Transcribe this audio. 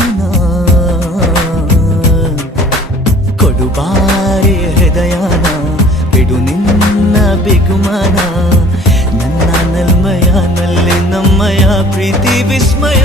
ನೀನಾ ಕೊಡುಬಾರೆ ಹೃದಯನ ಬಿಡು ನಿನ್ನ ಬಿಗುಮಾನ ನನ್ನ ನಲ್ಮಯ ನಲ್ಲಿ ನಮ್ಮಯ ಪ್ರೀತಿ ವಿಸ್ಮಯ